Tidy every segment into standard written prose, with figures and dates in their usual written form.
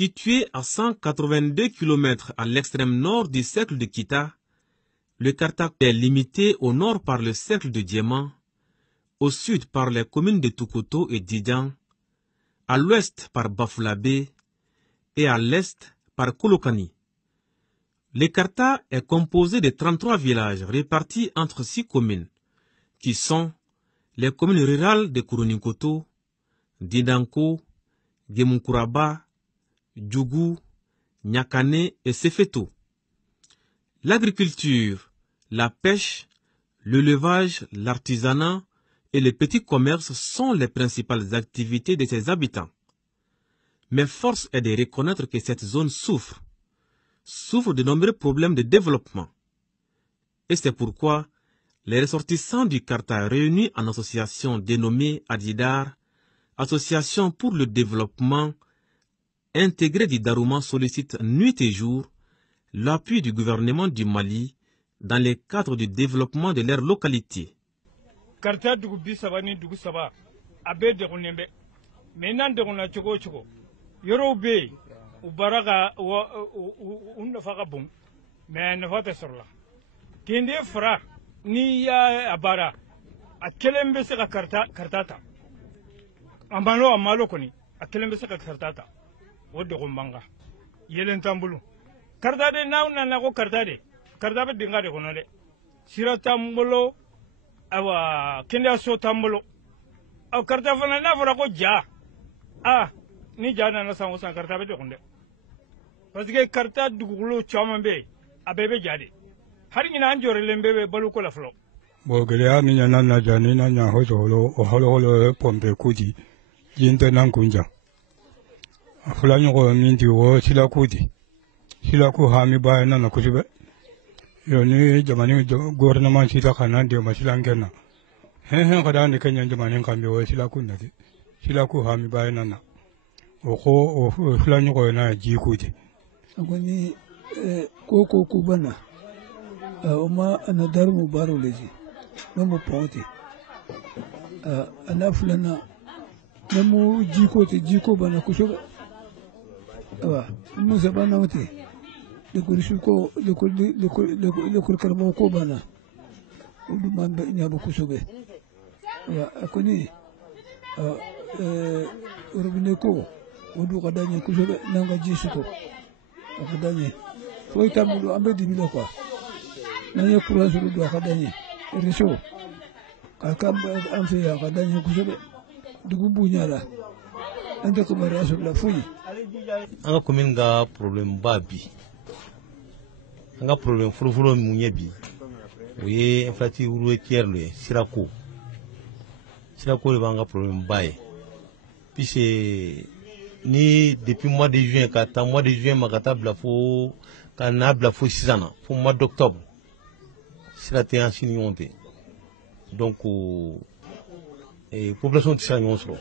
Situé à 182 km à l'extrême nord du cercle de Kita, le Karta est limité au nord par le cercle de Diema, au sud par les communes de Tukuto et Didian, à l'ouest par Bafulabé et à l'est par Kolokani. Le Karta est composé de 33 villages répartis entre 6 communes, qui sont les communes rurales de Kourounikoto, Didanko, Gemunkuraba, Djougou, Nyakane et Sefeto. L'agriculture, la pêche, l'élevage, l'artisanat et le petit commerce sont les principales activités de ses habitants. Mais force est de reconnaître que cette zone souffre de nombreux problèmes de développement. Et c'est pourquoi les ressortissants du Karta réunis en association dénommée Adidar, Association pour le développement intégré du Darouma, sollicitent nuit et jour l'appui du gouvernement du Mali dans le cadre du développement de leur localité. Karta dugu bisaba ni dugu saba abe de gonembe menan de gona chogo chogo yoro be ubaraga unnafa bon mais nafa sorla kende fra ni ya abara akelembe se ka kartata amalo koni akelembe se ka kartata wode gombanga yelen tambulu karta de na ko karta be dinga de kono de sira tambolo awa kende so tambolo aw karta fana na fara ko ja ni ja na sango san karta be de konde parce que karta dugulo chama be abebe jade har ina anjore lembe be balu ko la flo bo gele ni nya na jani na nya ho jolo o holo pombe kudi yinde nan kunja afula nyogo minti wo sila ku hami ba na kusibe yoni jamani gouvernement sita kana de masilangenna hen kada ni kenya jamani kambe wo sila ku hami ba na o afula nyogo na ji kudi agoni koko kubana oma anadar mubaro leji no mo ponte ana fulana namo jiko bana kushoba musa bana wote de kurisuko de kurkarmo ko bana udu mamba nyabo kushobe akoni urubine ko udu kadanye kushobe nanga jisuko akadanye foi tamulu ambe dibilo kwa nanye kurasulu do akadanye riso kakamba amfe akadanye kushobe dugu nyala ande ko mara la fuyi anga commune ga problème babi anga problème furu munye bi oye inflati uru ekierle sirako le banga problème baye puis ni depuis mois de juin kata mois de juin makata blafo kana blafo 6 ans pour mois d'octobre sirate en signonté donc population tisa nyon soro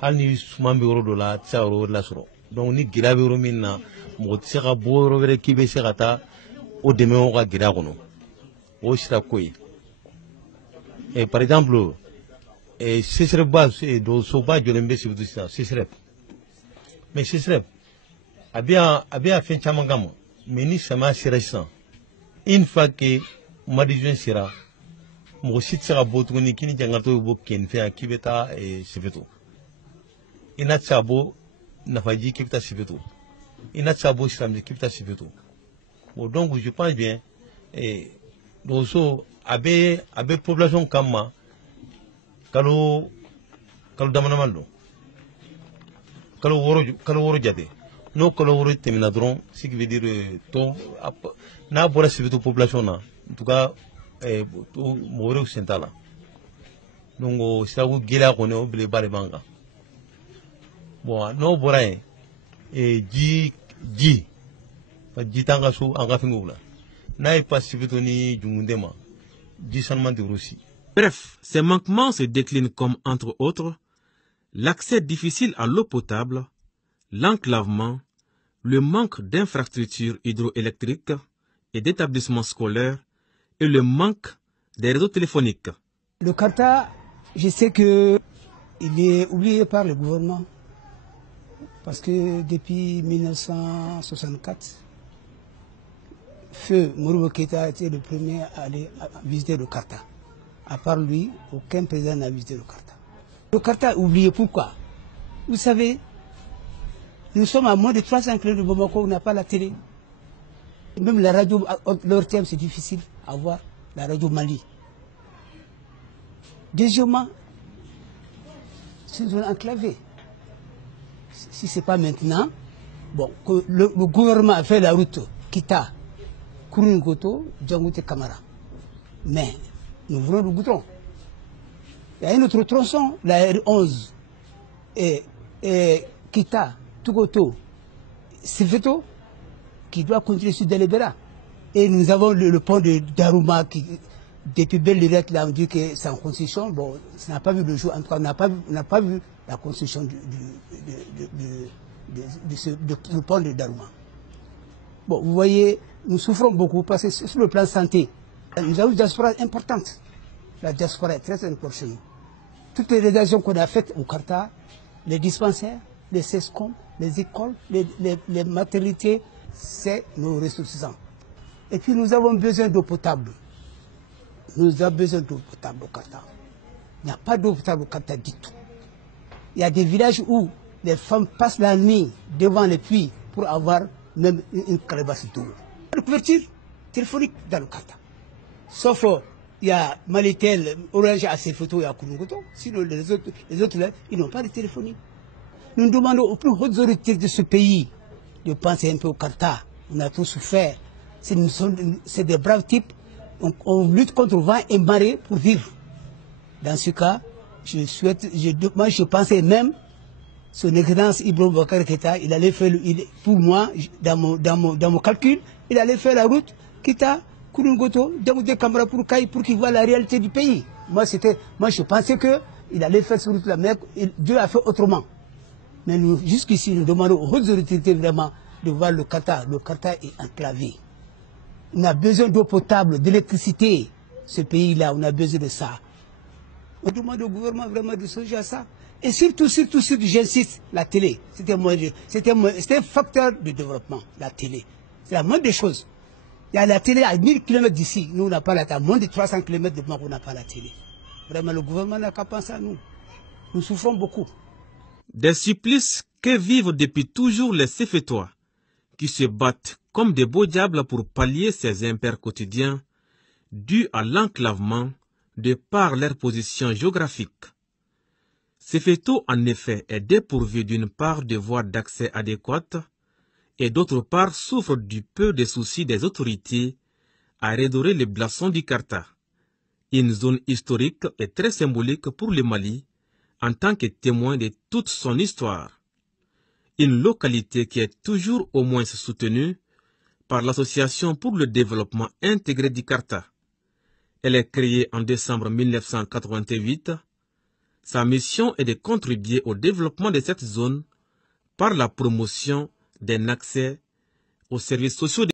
hali ni suman be yoro do la tisa yoro la soro donc ni gira be yoro min na mo tisa ka bo yoro wɛrɛ k'i bɛ se ka taa o dɛmɛ o ka gira kɔnɔ o sira ko ye par exemple CSREF ba do soba jɔlen bɛ Sibiti sisan CSREF mais CSREF a bɛ a fɛn caman kama mais ni samiya sera sisan une fois que mois de juin sera mɔgɔ si tɛ se ka bɔ tuguni k'i ni jankaritɔ bɛ bɔ kɛnfɛ yan k'i bɛ taa Sefeto i n'a tɛ se ka bɔ Nafaji k'i bɛ taa Sefeto i n'a tɛ se ka bɔ Silamɛ k'i bɛ taa Sefeto bon donc je pense bien dɔgɔso a bɛ population kama kalo damadama don kalo wɔɔrɔ jate n'o kalo wɔɔrɔ tɛmɛna dɔrɔn ce qui veut dire tɔn n'a bɔra Sefeto population na en tout cas mɔgɔ wɛrɛw sen t'a la donc o siraku gɛlɛya kɔni o belebeleba de b'an kan bon n'o bɔra yen ji t'an ka so an ka fɛngɛw la n'a ye pas Sefeto ni Jungunde ma ji sanuman tɛ aussi. Bref, ces manquements se déclinent comme, entre autres, l'accès difficile à l'eau potable, l'enclavement, le manque d'infrastructures hydroélectriques et d'établissements scolaires et le manque des réseaux téléphoniques. Le Karta, je sais qu'il est oublié par le gouvernement. Parce que depuis 1964, Feu Modibo Keïta a été le premier à aller visiter le Karta. À part lui, aucun président n'a visité le Karta. Le Karta a oublié pourquoi. Vous savez, nous sommes à moins de 300 km de Bamako, on n'a pas la télé. Même la radio, leur thème, c'est difficile à voir, la radio Mali. Deuxièmement, c'est une zone enclavée. Si ce n'est pas maintenant, bon, que le gouvernement a fait la route Kita, Kourougoto, Djangoute Kamara. Mais nous voulons le goudron. Il y a un autre tronçon, la R11, et Kita, Tougoto, Sifeto, qui doit continuer sur Delebera. Et nous avons le pont de Darouma qui, depuis belle lurette, là, on dit que c'est en construction. Bon, ça n'a pas vu le jour. En tout cas, on n'a pas vu la construction du pont de Darouma. Bon, vous voyez, nous souffrons beaucoup parce que sur le plan santé, nous avons une diaspora importante. La diaspora est très importante chez nous. Toutes les réalisations qu'on a faites au Karta, les dispensaires, les CESCOM, les écoles, les maternités, c'est nos ressources. Et puis nous avons besoin d'eau potable. Nous avons besoin d'eau potable au Karta. Il n'y a pas d'eau potable au Karta du tout. Il y a des villages où les femmes passent la nuit devant les puits pour avoir même une calebasse d'eau. La couverture téléphonique dans le Karta. Sauf il y a Malitel, Orange à ses photos et à Kourougoto. Sinon les autres là, ils n'ont pas de téléphonie. Nous demandons aux plus hautes autorités de ce pays de penser un peu au Karta. On a tous souffert. C'est des braves types. On lutte contre vent et marée pour vivre. Dans ce cas, je pensais même, son excellence Ibrahim Boubacar Keïta, il allait faire, pour moi, dans mon calcul, il allait faire la route Kita, Kourougoto, Djangoute Kamara pour qu'il voit la réalité du pays. Moi, je pensais qu'il allait faire cette route-là, mais Dieu a fait autrement. Mais nous, jusqu'ici, nous demandons aux hautes autorités vraiment de voir le Karta. Le Karta est enclavé. On a besoin d'eau potable, d'électricité. Ce pays-là, on a besoin de ça. On demande au gouvernement vraiment de songer à ça. Et surtout, j'insiste, la télé. C'était un facteur de développement, la télé. C'est la moindre des choses. Il y a la télé à 1000 km d'ici. Nous, on n'a pas la télé. À moins de 300 km de Bamako, on n'a pas la télé. Vraiment, le gouvernement n'a qu'à penser à nous. Nous souffrons beaucoup. Des supplices que vivent depuis toujours les Sefetois, qui se battent comme des beaux diables pour pallier ces impairs quotidiens, dus à l'enclavement de par leur position géographique. Sefeto, en effet, est dépourvu d'une part de voies d'accès adéquates et d'autre part souffre du peu de soucis des autorités à redorer le blason du Karta, une zone historique et très symbolique pour le Mali, en tant que témoin de toute son histoire. Une localité qui est toujours au moins soutenue par l'Association pour le développement intégré du Karta. Elle est créée en décembre 1988. Sa mission est de contribuer au développement de cette zone par la promotion d'un accès aux services sociaux